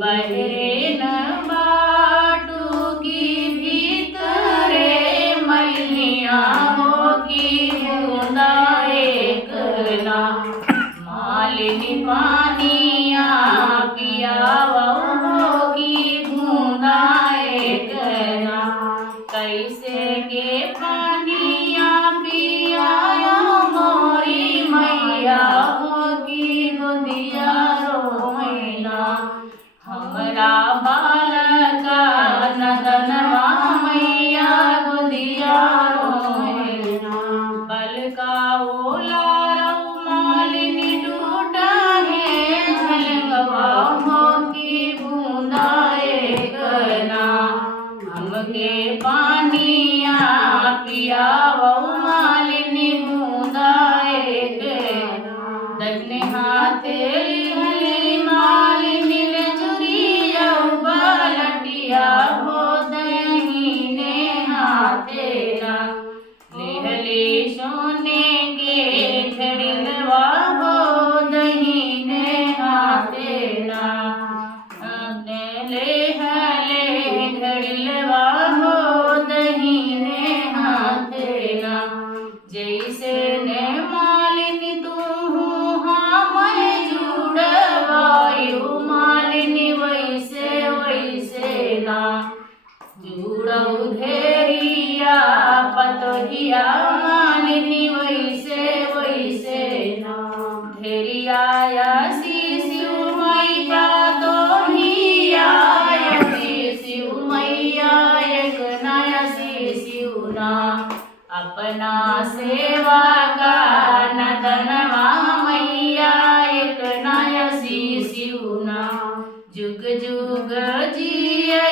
बहरे न बाटू की भीतरे मलिया होगी बूंदा एक ना मालिनी पानिया पियावा होगी बूंदा एक ना कैसे के पानिया पियायो मोरी मैया होगी गोदिया रो मैना हमरा बालका नदनवा मैया गोदिया रो मैना बलका ओला रो मालिनी टूटा है झलकवा होगी बूंदा एक ना हमके पानिया पियावो मालिनी बूंदा एक दक्षिण हाथे लिहली मालिनी ले जुरिया बालटिया हो दहीने हाथे ना लिहली सोने के घड़िलवा हो दहीने हाथे ना अपने लेहले घड़िलवा हो दहीने हाथे ना जैसे ने मालिनी तू मैं जुड़वायु मालिनी वैसे वैसे ना जुड़ऊ धेरिया पतोहिया मालिनी वैसे वैसे ना धेरिया शिशु मई पातोहिया शिशु मैया एक नया शिशु ना अपना सेवा का नदनवा मैया एक नया शिशु ना जुग जुग जिया